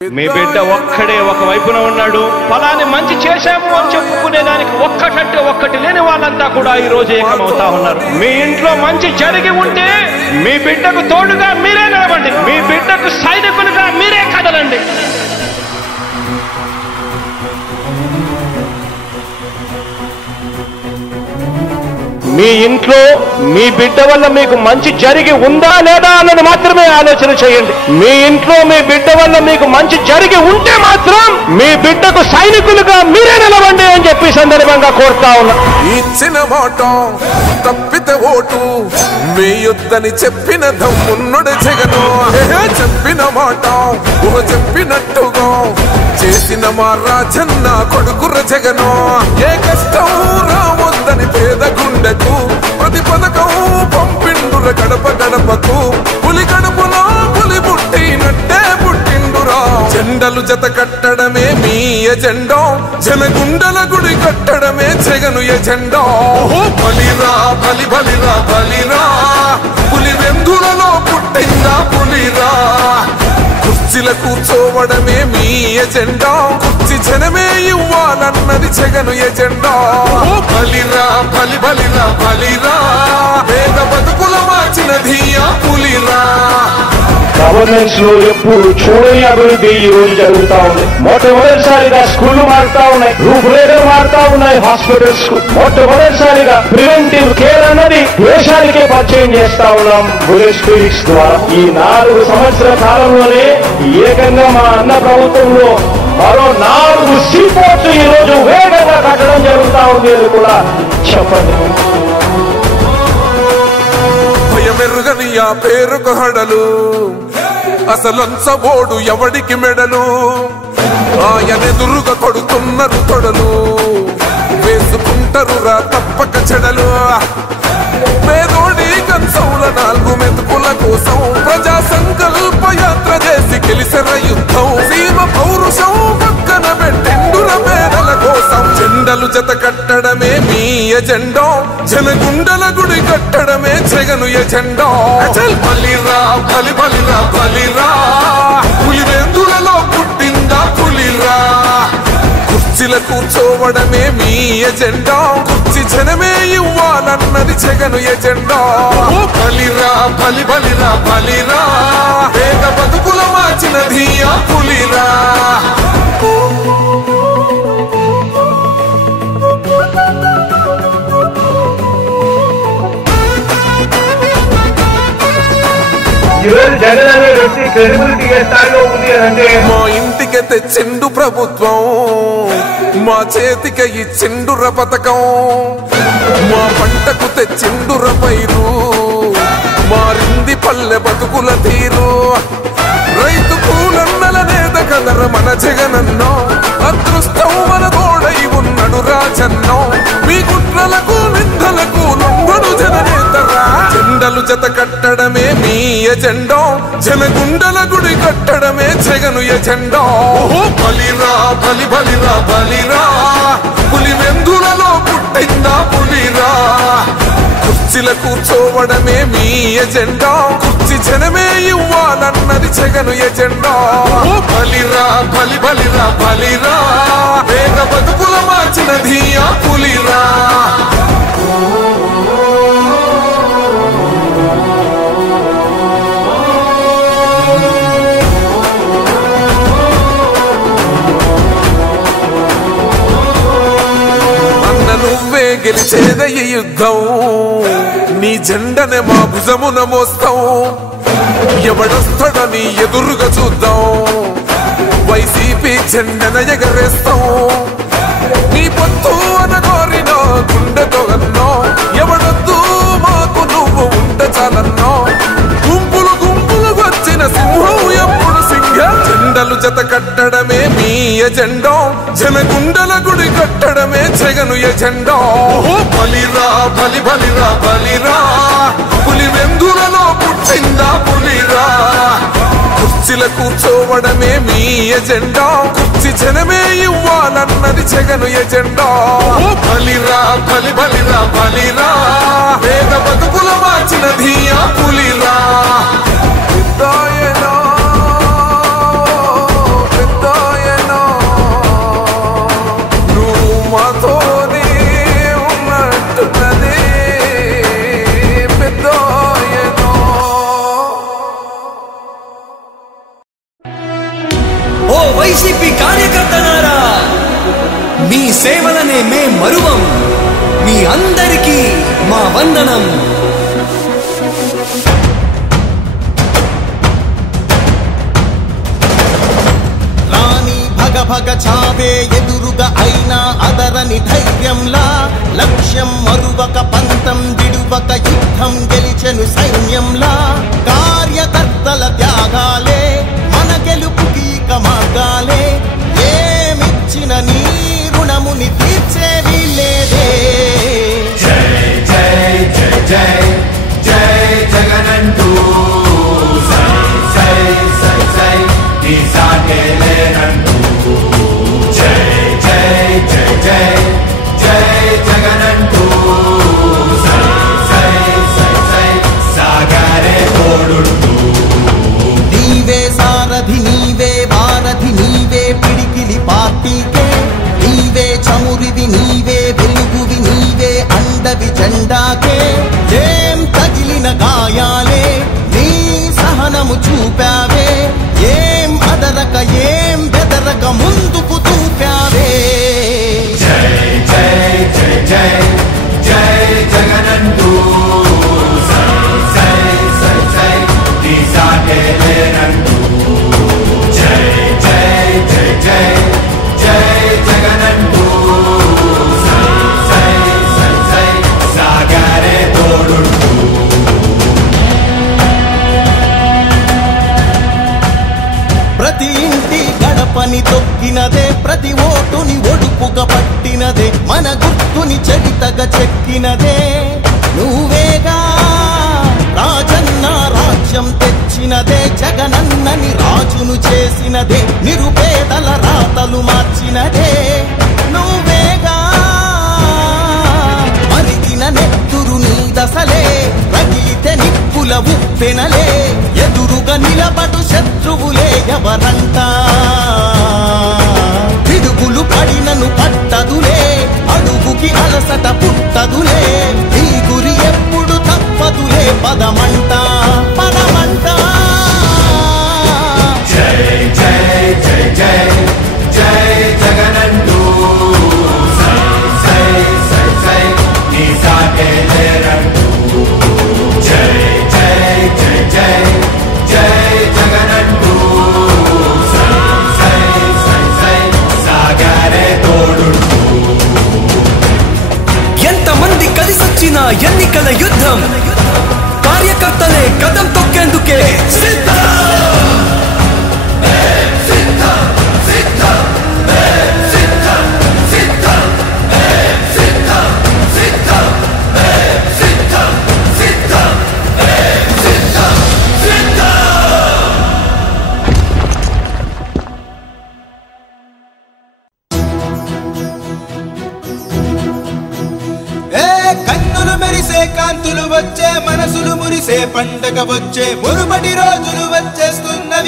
మీ బిడ్డ ఒక్కడే ఒక వైపున ఉన్నాడు. ఫలాన్ని మంచి చేశాము అని చెప్పుకునేదానికి ఒక్కటంటే ఒక్కటి లేని వాళ్ళంతా కూడా ఈ రోజు ఏకమవుతా ఉన్నారు. మీ ఇంట్లో మంచి జరిగి ఉంటే మీ బిడ్డకు తోడుగా మీరే నిలబండి, మీ బిడ్డకు సైనికులుగా మీరే కదలండి. మీ ఇంట్లో మీ బిడ్డ వల్ల మీకు మంచి జరిగి ఉందా లేదా అన్నది మాత్రమే ఆలోచన చేయండి. మీ ఇంట్లో మీ బిడ్డ వల్ల మీకు మంచి జరిగి ఉంటే మాత్రం మీ బిడ్డకు సైనికులుగా మీరే నిలవండి అని చెప్పి సందర్భంగా కోరుతా ఉన్నా. ఇచ్చిన మాట తప్పితే ఓటు వేయొద్దని చెప్పిన దమ్మున్నడు జగను. చెప్పిన మాట చెప్పినట్టుగా చేసిన మా రాజన్న కొడుకుర జగను. ఏ కష్టం రావద్దని పేద గుండెకు ప్రతి పథకం పంపిండుర గడప గడపకు. పులి గడపలో పులి పుట్టినట్టే పుట్టిండురా. జెండలు జత కట్టడమే మీ ఎజెండా, జనగుండల గుడి కట్టడమే జగను ఎజెండా. బలిరా బలి బలిరా బలిరా, పులి వెందులలో పుట్టిందా పులిరా. కుర్చీల కూర్చోవడమే మీ ఎజెండా, కుర్చీ జనమే ఇవ్వాలన్నది జగను ఎజెండా. బలిరా బలి బలిరా బలిరా, పేద బతుకుల మార్చినది ఆ పులిరా. గవర్నెన్స్ లో ఎప్పుడు చూడని అభివృద్ధి ఈ రోజు జరుగుతా ఉంది. మొట్టమొదటిసారిగా స్కూళ్లు మారుతా ఉన్నాయి, రూపురేఖలు మారుతా ఉన్నాయి. హాస్పిటల్స్ మొట్టమొదటిసారిగా ప్రివెంటివ్ కేర్ అన్నది దేశానికే పరిచయం చేస్తా ఉన్నాం బుల్లెట్ క్లినిక్స్ ద్వారా. ఈ 4 సంవత్సరాల కాలంలోనే ఏకంగా మా అన్న ప్రభుత్వంలో మరో 4 సీపోర్ట్స్ ఈ రోజు వేగంగా కట్టడం జరుగుతా ఉంది అని కూడా చెప్పండి. భయమెరుగని ఆ పేరుకు హడలు, అసలంచబోడు ఎవడికి మెడలు. ఆయనెదురుగా కొడుతున్నారు తొడలు, వేసుకుంటారు రా తప్పక చెడలు. పేదోడి కంచంల 4 మెతుకుల కోసం ప్రజా సంకల్ప యాత్ర చేసి గెలిసిన యుద్ధం. సీమ పౌరుషం పక్కన పెట్టిండుర పేదల కోసం. జెండలు జత కట్టడమే మీ ఎజెండా, జనగుండల గుడి కట్టడమే జగను ఎజెండా. బలిరా బలి బలిరా బలిరా, పులి వెందులలో పుట్టిందా పులిరా. కుర్చీల కూర్చోవడమే మీ ఎజెండా, కుర్చీ జనమే ఇవ్వాలన్నది జగను ఎజెండా. బలిరా బలి బలిరా బలిరా, పేద బతుకుల మార్చినది ఆ పులిరా. జగన్ అనే వ్యక్తి క్రెడిబిలిటీ ఏ స్థాయిలో ఉంది అంటే మా ఇంటికి తెచ్చిండు ప్రభుత్వం, మా చేతికి ఇచ్చిండుర పథకం. మా పంటకు తెచ్చిండుర పైరు, మారింది పల్లె బతుకుల తీరు. రైతు కూలన్నల నేత కదర మన జగనన్నో, అదృష్టం మన తోడై ఉన్నడు రాజన్నో. మీ కుట్రలకు నిందలకు లొంగడు జననేతరా. జెండలు జత కట్టడమే మీ ఎజెండా, జనగుండల గుడి కట్టడమే జగను ఎజెండా. బలిరా బలి బలిరా బలిరా, పులి వెందులలో పుట్టిందా పులిరా. కుర్చీల కూర్చోవడమే మీ ఎజెండా, కుర్చీ జనమే ఇవ్వాలన్నది జగను ఎజెండా. బలిరా బలి బలిరా బలిరా, పేద బతుకుల మార్చినది ఆ పులిరా. నువ్వే గెలిచేద ఈ యుద్ధం, నీ జెండనే మా భుజమున మోస్తాం. ఎవడొస్తాడని ఎదురుగా చూద్దాం, వైసీపీ జెండన ఎగరేస్తాం. నీ పొత్తు అనగోరిన గుండెతో అన్నో, ఎవడొద్దు మాకు నువ్వు ఉండ చాలన్నో. గుంపులు గుంపులు వచ్చిన సింహం ఎప్పుడు సింహం. జెండలు జత కట్టడమే మీ ఎజెండా, జనగుండల గుడి కట్టడమే జగను ఎజెండా. బలిరా బలి బలిరా బలిరా, పులి వెందులలో పుట్టిందా పులిరా. కుర్చీల కూర్చోవడమే మీ ఎజెండా, కుర్చీ జనమే ఇవ్వాలన్నది జగను ఎజెండా. బలిరా బలి బలిరా బలిరా, పేద బతుకుల మార్చినది ఆ పులిరా. వైసీపీ కార్యకర్తలారా, మీ సేవలనే మే మరువం. మీ అందరికీ మా వందనం. రాణి భగ భగ చావే ఎదురుగా అయినా అదరని ధైర్యంలా, లక్ష్యం మరువక పంతం విడువక యుద్ధం గెలిచెను సైన్యంలా. కార్యకర్తల త్యాగాలే మన గెలుపుకి ఇక మార్గాలే. ఏమిచ్చిన నీ రుణముని తీర్చేది లేదే. జై జై జై జై జై జగనంటూ సై సై సై సై ఈ సాగే లేనంటూ. జై జై జై జై జై జగనంటూ సై సై సై సై సాగరే తోడుంటూ. నీవే సారథి నీవే వారధి నీవే పిడికిలి పార్టీకే. నీవే చమురివి నీవే వెలుగువి నీవే అండవి జెండాకే. ఏం తగిలిన గాయాలే నీ సహనము చూపావే. ఏం అదరక ఏం బెదరక ముందుకు చూపావే. జై జై జై జై జై జగనంటూ సై సై సై సై ఈ సాగే లేనంటూ. జై జై జై జై జై జగనంటూ సై సై సై సై సాగరే తోడుంటూ. ప్రతి ఇంటి గడపని తొక్కినదే, ప్రతి ఓటుని ఒడుపుగా పట్టినదే, మన గుర్తుని చరితగా చెక్కినదే నువ్వేగా. రాజన్న రాజ్యం తెచ్చినదే, జగనన్నని రాజును చేసినదే, నిరుపేదల రాతలు మార్చినదే నువ్వేగా. మరిగిన నెత్తురు నీ దశలే, రగిలితే నిప్పుల ఉప్పెనలే. ఎదురుగా నిలబడు శత్రువులే ఎవరంట. పిడుగులు పడినను పట్టదులే, అడుగుకి అలసట పుట్టదులే. ఈ గురి ఎప్పుడు తప్పదులే, పదమంట పదమంట. జై జై జై జై జై జగనంటూ సై సై సై సై ఈ సాగే లేనంటూ. జై జై జై జై జై జగనంటూ సై సై సై సై సాగరే తోడుంటూ. ఎంతమంది కలిసొచ్చిన ఎన్నికల యుద్ధం, కార్యకర్తలే కదం తొక్కేందుకే సిద్ధం. కన్నులు మెరిసే కాంతులు వచ్చే, మనసులు మురిసే పండగ వచ్చే, మురుపటి రోజులు వచ్చేస్తూ